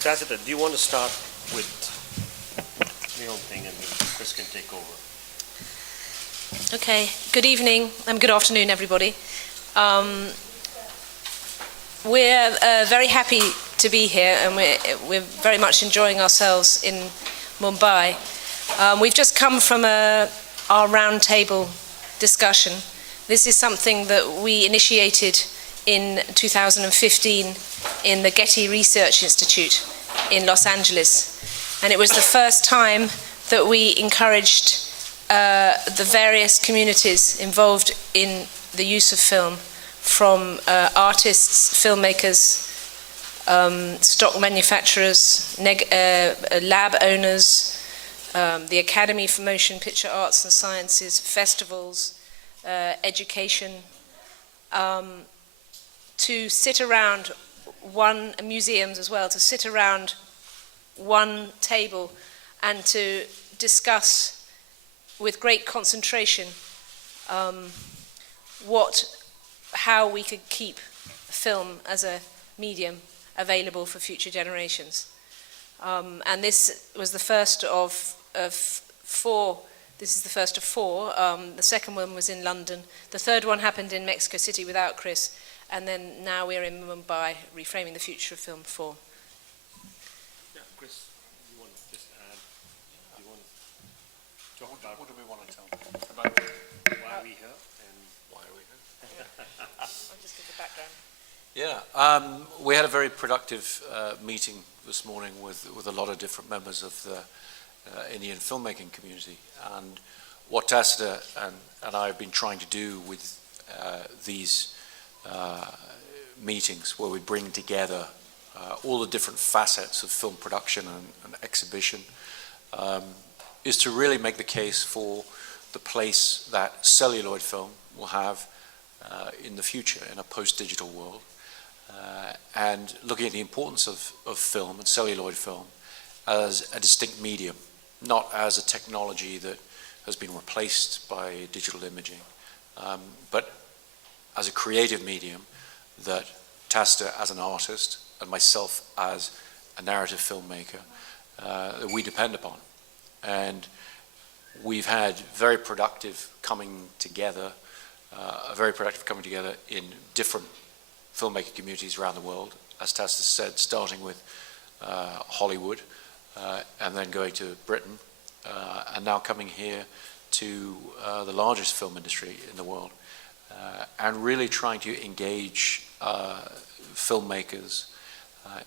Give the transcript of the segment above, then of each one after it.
Tacita, do you want to start with your own thing and Chris can take over? Okay, good evening and good afternoon, everybody. We're very happy to be here, and we're very much enjoying ourselves in Mumbai. We've just come from our roundtable discussion. This is something that we initiated in 2015 in the Getty Research Institute in Los Angeles. And it was the first time that we encouraged the various communities involved in the use of film, from artists, filmmakers, stock manufacturers, lab owners, the Academy for Motion Picture Arts and Sciences, festivals, education, to sit around museums as well, to sit around one table and to discuss with great concentration how we could keep film as a medium available for future generations. And this was the first of four. This is the first of four. The second one was in London. The third one happened in Mexico City without Chris. And then now we're in Mumbai, Reframing the Future of Film 4. Yeah, Chris, you want to just add? Do you want to talk about what do we want to tell about why are we here and why are we here? I'll just give the background. Yeah, we had a very productive meeting this morning with a lot of different members of the Indian filmmaking community, and what Tacita and I have been trying to do with these meetings, where we bring together all the different facets of film production and exhibition, is to really make the case for the place that celluloid film will have in the future in a post-digital world, and looking at the importance of film and celluloid film as a distinct medium, not as a technology that has been replaced by digital imaging, but as a creative medium that Tacita as an artist and myself as a narrative filmmaker that we depend upon. And we've had very productive coming together, in different filmmaker communities around the world, as Tacita said, starting with Hollywood and then going to Britain and now coming here to the largest film industry in the world. And really trying to engage filmmakers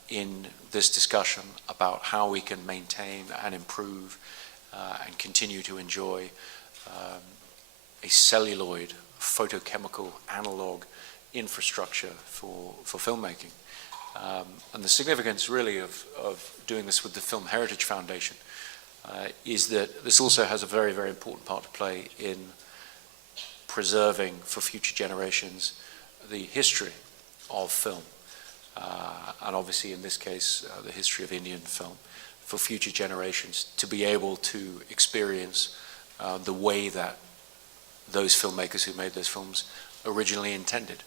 in this discussion about how we can maintain and improve and continue to enjoy a celluloid, photochemical, analog infrastructure for filmmaking. And the significance really of doing this with the Film Heritage Foundation is that this also has a very, very important part to play in preserving for future generations the history of film, and obviously in this case the history of Indian film, for future generations to be able to experience the way that those filmmakers who made those films originally intended,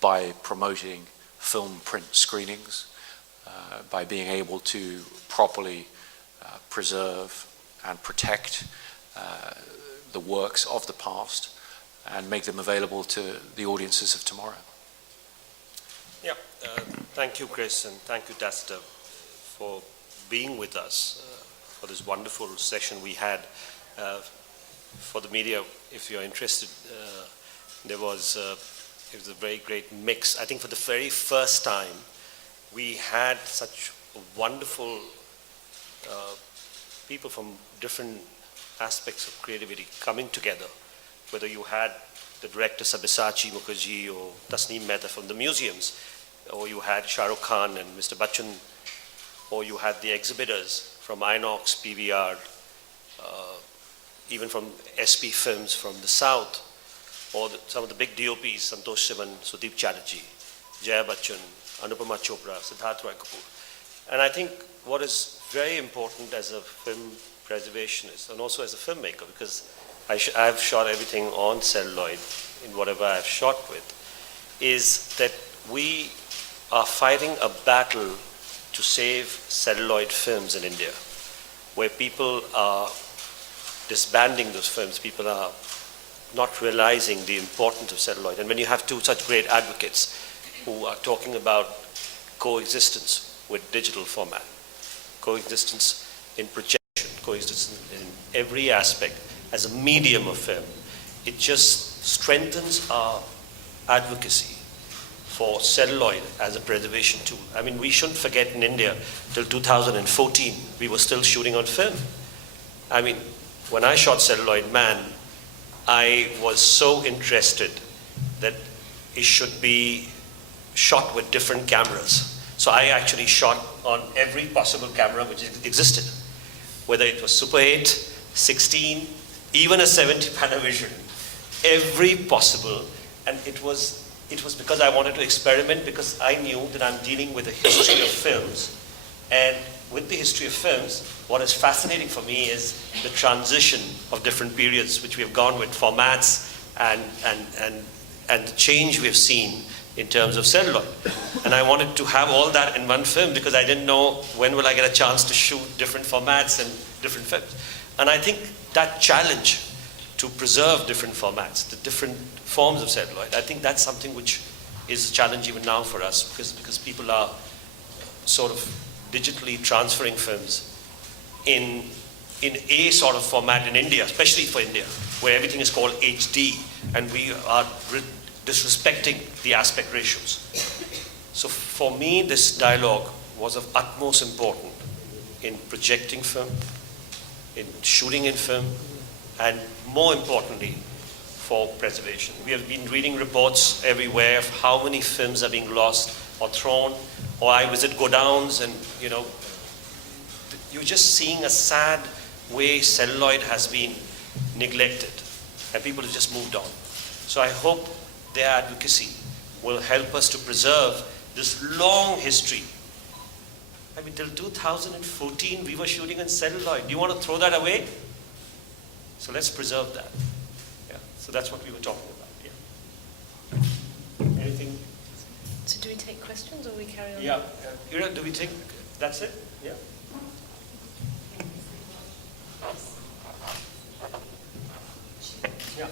by promoting film print screenings, by being able to properly preserve and protect the works of the past and make them available to the audiences of tomorrow. Yeah, thank you, Chris, and thank you, Tacita, for being with us for this wonderful session we had. For the media, if you're interested, it was a very great mix. I think for the very first time, we had such wonderful people from different aspects of creativity coming together, whether you had the director Sabyasachi Mukherjee or Tasneem Mehta from the museums, or you had Shah Rukh Khan and Mr. Bachchan, or you had the exhibitors from Inox, PVR, even from SP Films from the South, or some of the big DOPs, Santosh Sivan, Sudeep Chatterjee, Jaya Bachchan, Anupama Chopra, Siddharth Roy Kapoor. And I think what is very important as a film preservationist and also as a filmmaker, because I've shot everything on celluloid in whatever I've shot with, is that we are fighting a battle to save celluloid films in India, where people are disbanding those films, people are not realizing the importance of celluloid. And when you have two such great advocates who are talking about coexistence with digital format, coexistence in projection, coexistence in every aspect as a medium of film, it just strengthens our advocacy for celluloid as a preservation tool. I mean, we shouldn't forget in India, till 2014, we were still shooting on film. I mean, when I shot Celluloid Man, I was so interested that it should be shot with different cameras. So I actually shot on every possible camera which existed, whether it was Super 8, 16, even a 70 Panavision, every possible, and it was because I wanted to experiment, because I knew that I'm dealing with a history of films, and with the history of films, what is fascinating for me is the transition of different periods which we have gone with, formats and the change we have seen in terms of celluloid. And I wanted to have all that in one film because I didn't know when will I get a chance to shoot different formats and different films. And I think that challenge to preserve different formats, the different forms of celluloid, I think that's something which is a challenge even now for us, because people are sort of digitally transferring films in a sort of format in India, especially for India, where everything is called HD, and we are disrespecting the aspect ratios. So for me, this dialogue was of utmost importance in projecting film, in shooting in film, and more importantly, for preservation. We have been reading reports everywhere of how many films are being lost or thrown, or I visit godowns and, you know, you're just seeing a sad way celluloid has been neglected and people have just moved on. So I hope their advocacy will help us to preserve this long history. I mean, till 2014, we were shooting on celluloid. Do you want to throw that away? So let's preserve that. Yeah. So that's what we were talking about. Yeah. Anything? So do we take questions or we carry on? Yeah. Ira, do we take? That's it. Yeah. Yeah.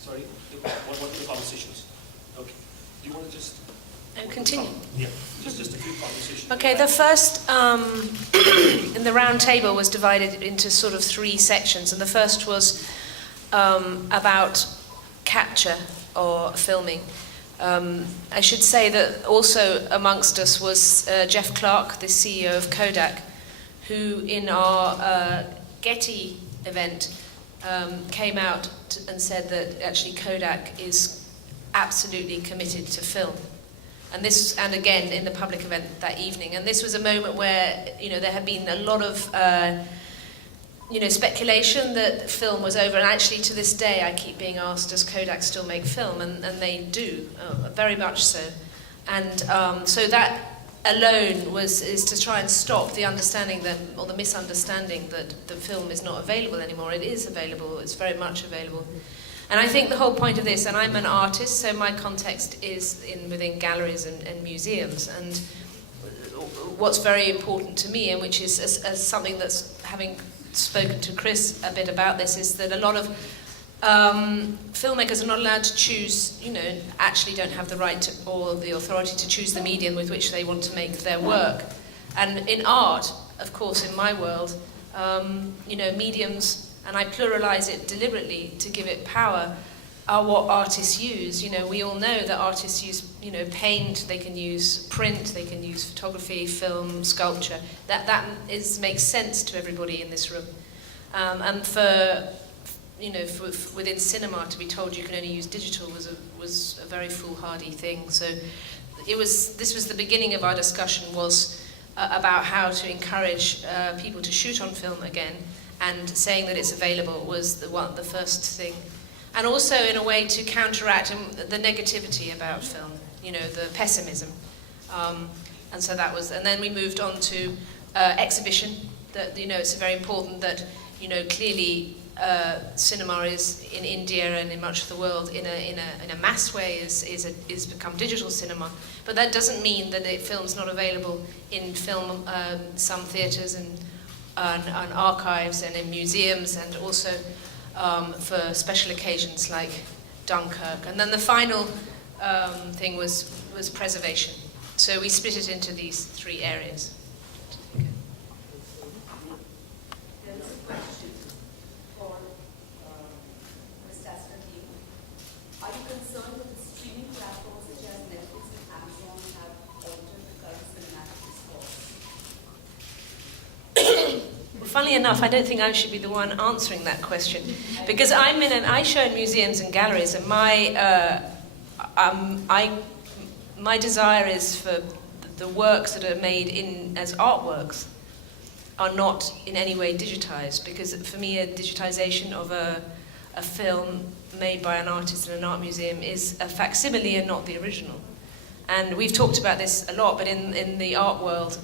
Sorry, what were the conversations? Okay. Do you want to just... Continue. Yeah, just a few conversations. Okay, the first in the round table was divided into sort of three sections, and the first was about capture or filming. I should say that also amongst us was Jeff Clark, the CEO of Kodak, who in our Getty event came out and said that actually Kodak is absolutely committed to film. And this, and again in the public event that evening, and this was a moment where, you know, there had been a lot of speculation that film was over, and actually to this day I keep being asked, does Kodak still make film? And they do, very much so. And so that alone is to try and stop the understanding that, or the misunderstanding that the film is not available anymore. It is available, it's very much available. And I think the whole point of this, and I'm an artist, so my context is within galleries and museums, and what's very important to me, and which is as something that's, having spoken to Chris a bit about this, is that a lot of filmmakers are not allowed to choose, actually don't have the right to, or the authority to choose the medium with which they want to make their work. And in art, of course, in my world, mediums, and I pluralize it deliberately to give it power, are what artists use. We all know that artists use, paint, they can use print, they can use photography, film, sculpture. That makes sense to everybody in this room. And for within cinema to be told you can only use digital was a very foolhardy thing. So this was the beginning of our discussion, was about how to encourage people to shoot on film again, and saying that it's available was the first thing. And also in a way to counteract the negativity about film, the pessimism. And so that was, and then we moved on to exhibition, that, it's very important that, clearly cinema is in India and in much of the world in a mass way is become digital cinema, but that doesn't mean that film's not available in some theatres and archives and in museums, and also for special occasions like Dunkirk. And then the final thing was preservation. So we split it into these three areas. Funnily enough, I don't think I should be the one answering that question, because I show in museums and galleries, and my desire is for the works that are made as artworks are not in any way digitized, because for me a digitization of a film made by an artist in an art museum is a facsimile and not the original. And we've talked about this a lot, but in the art world,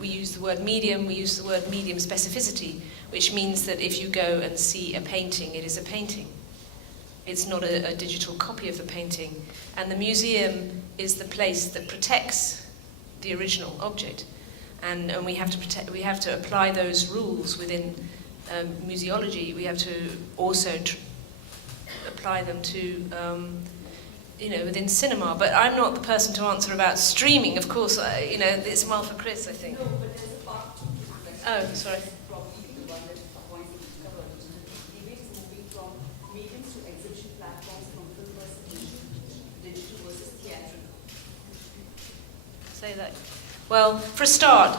we use the word medium, we use the word medium specificity, which means that if you go and see a painting, it is a painting. It's not a digital copy of the painting. And the museum is the place that protects the original object. And we have to apply those rules within museology. We have to also apply them to within cinema. But I'm not the person to answer about streaming. Of course, it's more for Chris, I think. No, but there's a part two to the question. Oh, sorry. Probably the one that points to discover original. Debate is moving from mediums to exhibition platforms, from film versus digital versus theatrical. Say that. Well, for a start,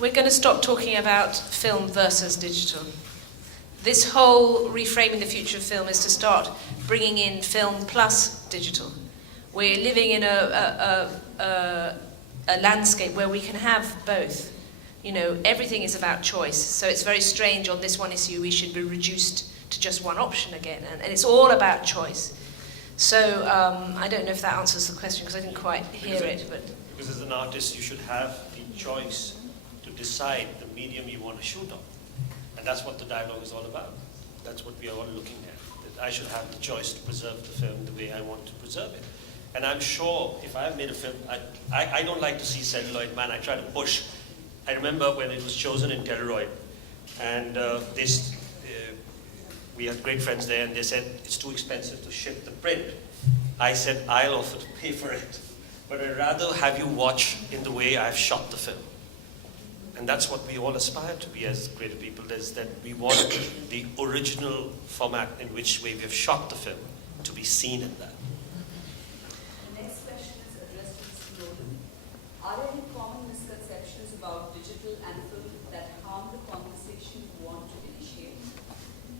we're going to stop talking about film versus digital. This whole reframing the future of film is to start bringing in film plus digital. We're living in a landscape where we can have both. Everything is about choice. So it's very strange on this one issue we should be reduced to just one option again. And it's all about choice. So I don't know if that answers the question because I didn't quite hear it. Because as an artist, you should have the choice to decide the medium you want to shoot on. And that's what the dialogue is all about. That's what we are all looking at. That I should have the choice to preserve the film the way I want to preserve it. And I'm sure if I made a film, I don't like to see celluloid, man. I try to push. I remember when it was chosen in Telluroid, and we had great friends there, and they said, it's too expensive to ship the print. I said, I'll offer to pay for it. But I'd rather have you watch in the way I've shot the film. And that's what we all aspire to be as creative people, is that we want the original format in which way we have shot the film to be seen in that. The next question is addressed to Mr. Nolan. Are there any common misconceptions about digital and film that harm the conversation you want to initiate?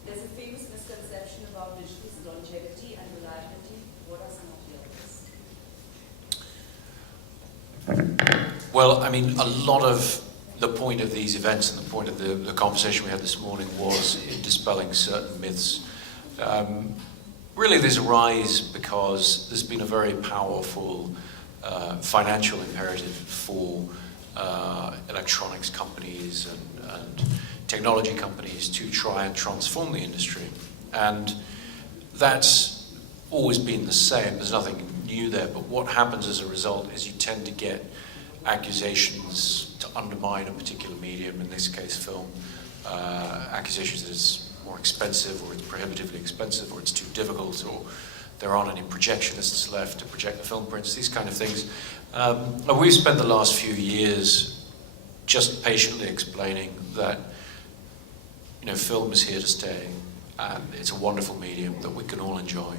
There's a famous misconception about digital's longevity and reliability. What are some of the others? Well, I mean, a lot of the point of these events and the point of the conversation we had this morning was in dispelling certain myths. Really, there's a rise because there's been a very powerful financial imperative for electronics companies and technology companies to try and transform the industry. And that's always been the same. There's nothing new there. But what happens as a result is you tend to get accusations to undermine a particular medium, in this case film, accusations that it's more expensive or it's prohibitively expensive or it's too difficult or there aren't any projectionists left to project the film prints, these kind of things. We've spent the last few years just patiently explaining that film is here to stay and it's a wonderful medium that we can all enjoy,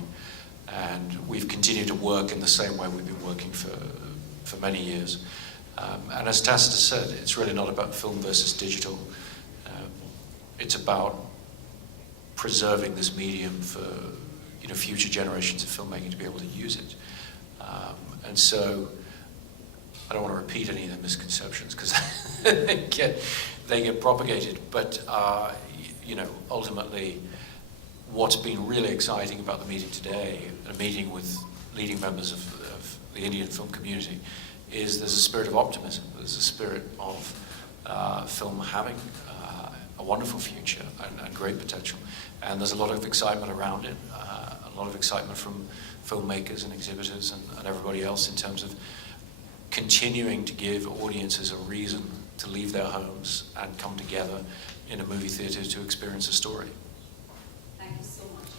and we've continued to work in the same way we've been working for many years. And as Tacita said, it's really not about film versus digital. It's about preserving this medium for future generations of filmmaking to be able to use it. And so I don't want to repeat any of the misconceptions because they get propagated. But ultimately, what's been really exciting about the meeting today, a meeting with leading members of the Indian film community, is there's a spirit of optimism. There's a spirit of film having a wonderful future and great potential. And there's a lot of excitement around it, a lot of excitement from filmmakers and exhibitors and everybody else in terms of continuing to give audiences a reason to leave their homes and come together in a movie theater to experience a story. Thank you so much.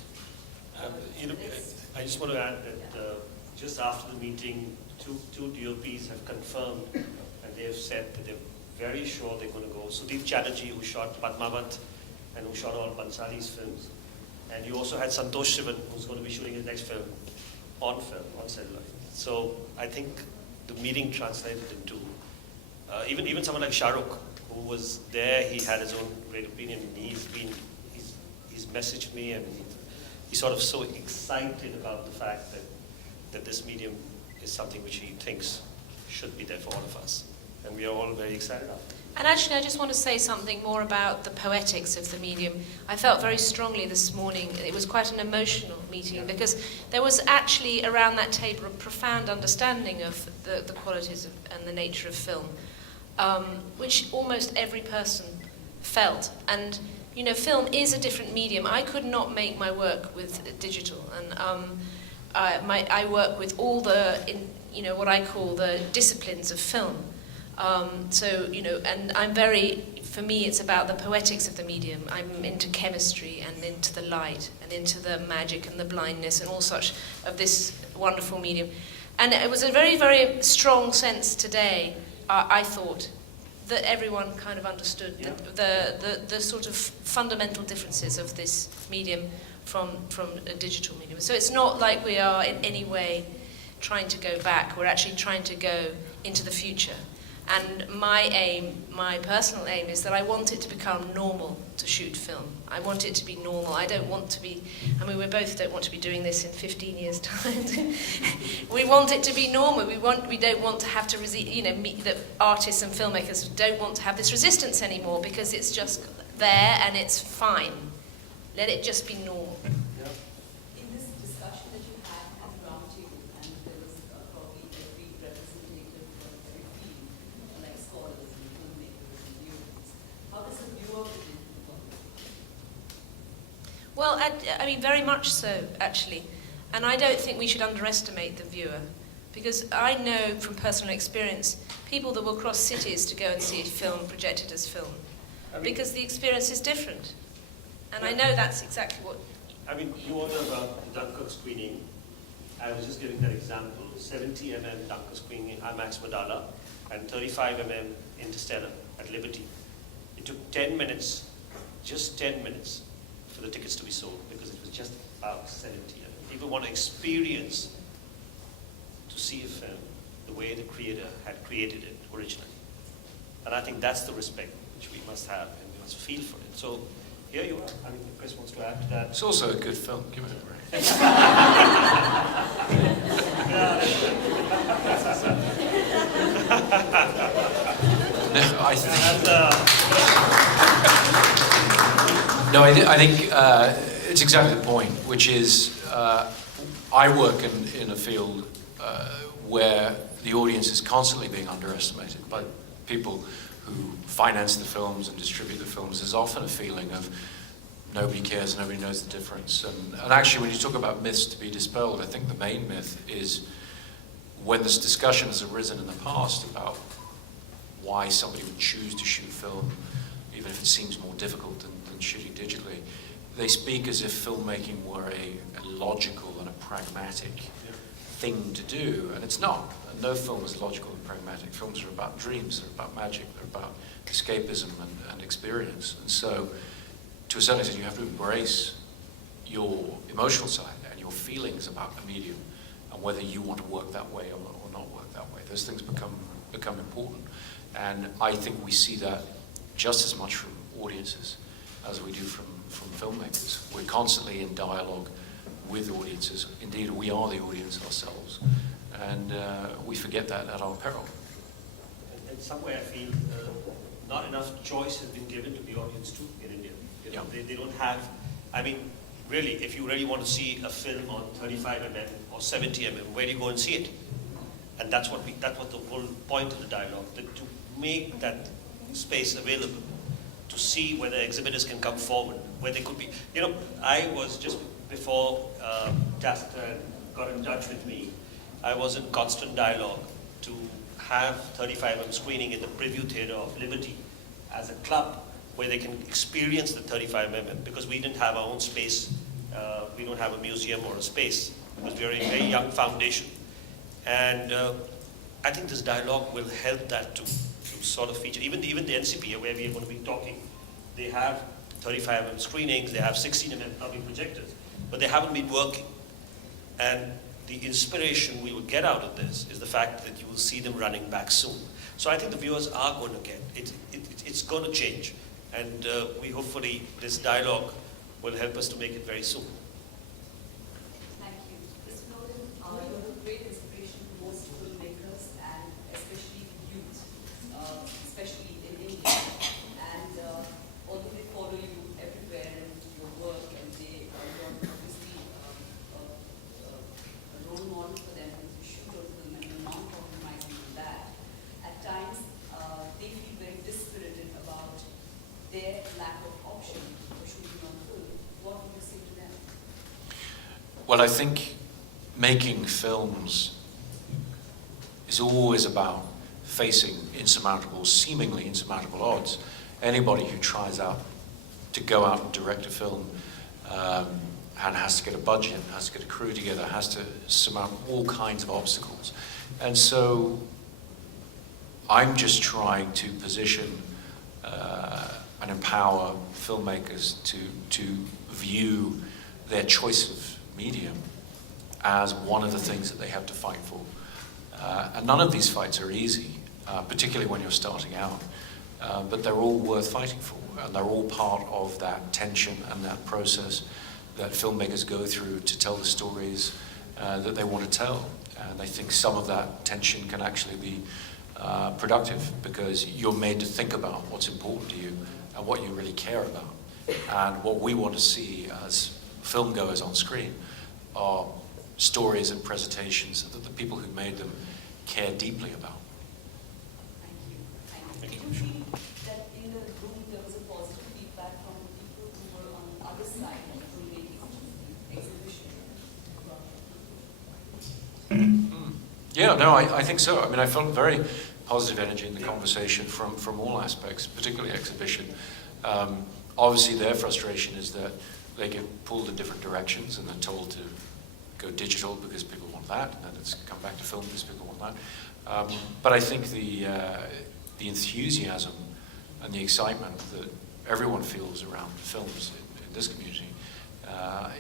I just want to add that just after the meeting, two DOPs have confirmed and they have said that they're very sure they're going to go. Sudeep Chatterjee, who shot Padmavat and who shot all Bhansali's films. And you also had Santosh Sivan, who's going to be shooting his next film, on celluloid. So I think the meeting translated into, even someone like Shah Rukh, who was there, he had his own great opinion. He's messaged me and he's sort of so excited about the fact that this medium is something which he thinks should be there for all of us. And we are all very excited about it. And actually, I just want to say something more about the poetics of the medium. I felt very strongly this morning, it was quite an emotional meeting, because there was actually around that table a profound understanding of the qualities and the nature of film, which almost every person felt. And, you know, film is a different medium. I could not make my work with digital, and I work with all the, what I call the disciplines of film. So, you know, and for me, it's about the poetics of the medium. I'm into chemistry and into the light and into the magic and the blindness and all such of this wonderful medium. And it was a very, very strong sense today, I thought, that everyone kind of understood the sort of fundamental differences of this medium from a digital medium. So it's not like we are in any way trying to go back. We're actually trying to go into the future. And my personal aim is that I want it to become normal to shoot film. I want it to be normal. I don't want to be, we both don't want to be doing this in 15 years' time. We want it to be normal. We don't want to have to, the artists and filmmakers don't want to have this resistance anymore, because it's just there and it's fine. Let it just be normal. In this discussion that you had at the roundtable, and there was probably every representative from every field, like scholars and filmmakers and viewers, how does the viewer begin to work? Well, very much so, actually. And I don't think we should underestimate the viewer, because I know from personal experience people that will cross cities to go and see a film projected as film, because the experience is different. And I know that's exactly what... You ordered about the Dunkirk screening. I was just giving that example. 70 mm Dunkirk screening, IMAX Madala, and 35 mm Interstellar at Liberty. It took 10 minutes, just 10 minutes, for the tickets to be sold, because it was just about 70 mm. People want to experience, to see a film the way the creator had created it originally. And I think that's the respect which we must have, and we must feel for it. So here you are. If Chris wants to add to that. It's also a good film. Give it a break. I think it's exactly the point, which is I work in a field where the audience is constantly being underestimated by people who finance the films and distribute the films. There's often a feeling of nobody cares, nobody knows the difference. And actually, when you talk about myths to be dispelled, I think the main myth is when this discussion has arisen in the past about why somebody would choose to shoot film, even if it seems more difficult than shooting digitally, they speak as if filmmaking were a logical and a pragmatic thing to do, and it's not. And no film is logical and pragmatic. Films are about dreams, they're about magic, they're about escapism and experience. And so, to a certain extent, you have to embrace your emotional side and your feelings about a medium, and whether you want to work that way or not work that way. Those things become important. And I think we see that just as much from audiences as we do from filmmakers. We're constantly in dialogue with audiences. Indeed, we are the audience ourselves. And we forget that at our peril. In some way, I feel not enough choice has been given to the audience too in India. They don't have, really, if you really want to see a film on 35 mm or 70 mm, where do you go and see it? And that was the whole point of the dialogue, that to make that space available to see whether exhibitors can come forward, where they could be. You know, I was just before Tacita got in touch with me, I was in constant dialogue to have 35mm screening in the preview theater of Liberty as a club where they can experience the 35mm, because we didn't have our own space. We don't have a museum or a space because we're a very young foundation. And I think this dialogue will help that to sort of feature. Even the NCP, where we are going to be talking, they have 35mm screenings, they have 16mm public projectors, but they haven't been working. And the inspiration we will get out of this is the fact that you will see them running back soon. So I think the viewers are going to get it. It's going to change. And we hopefully, this dialogue will help us to make it very soon. Thank you. Mr. Nolan, you're a great inspiration to most filmmakers and especially youth, especially in India. And although they follow you everywhere in your work and they are obviously a role model for them to shoot on film and you're not compromising on that, at times they feel very dispirited about their lack of option for shooting on film. What would you say to them? Well, I think making films is always about facing insurmountable, seemingly insurmountable odds. Anybody who tries out to go out and direct a film and has to get a budget, has to get a crew together, has to surmount all kinds of obstacles. And so I'm just trying to position and empower filmmakers to view their choice of medium as one of the things that they have to fight for. And none of these fights are easy, particularly when you're starting out, but they're all worth fighting for, and they're all part of that tension and that process that filmmakers go through to tell the stories that they want to tell. And I think some of that tension can actually be productive, because you're made to think about what's important to you and what you really care about. And what we want to see as film goers on screen are stories and presentations that the people who made them care deeply about. Thank you. Did you feel that in the room there was a positive feedback from the people who were on the other side of filmmaking exhibition? Yeah, no, I think so. I mean, I felt very positive energy in the conversation from all aspects, particularly exhibition. Obviously, their frustration is that they get pulled in different directions and they're told to go digital because people want that, and then it's come back to film because people want that. But I think the enthusiasm and the excitement that everyone feels around films in this community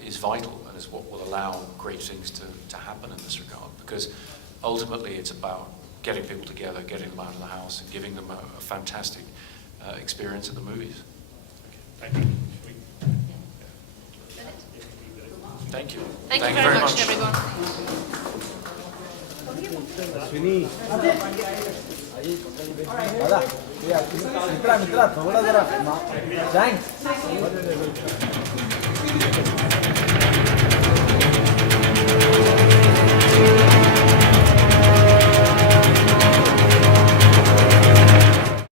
is vital, and is what will allow great things to happen in this regard. Because ultimately, it's about getting people together, getting them out of the house, and giving them a fantastic experience at the movies. Thank you. Thank you. Thank you very much, everyone. मित्रा थोड़ा जरा thanks